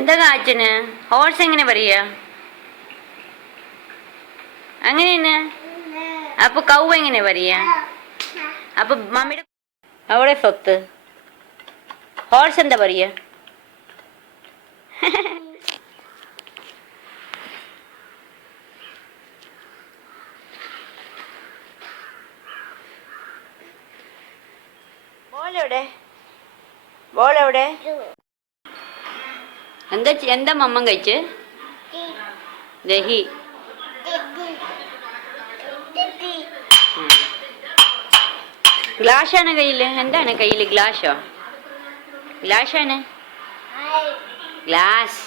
എന്താ കാച്ചിന് ഹോഴ്സ് എങ്ങനെ പറയാ അങ്ങനെയാണ് അപ്പൊ കൗ എങ്ങനെ പറയാ അപ്പൊ മമ്മിയുടെ അവിടെ സ്വത്ത് ഹോഴ്സ് എന്താ പറയാ ബോളെവിടെ എന്താ മമ്മൻ കഴിച്ച് ദഹി ഗ്ലാഷാണ് കയ്യില് എന്താണ് കയ്യില് ഗ്ലാഷോ ഗ്ലാഷാണ് ഗ്ലാസ്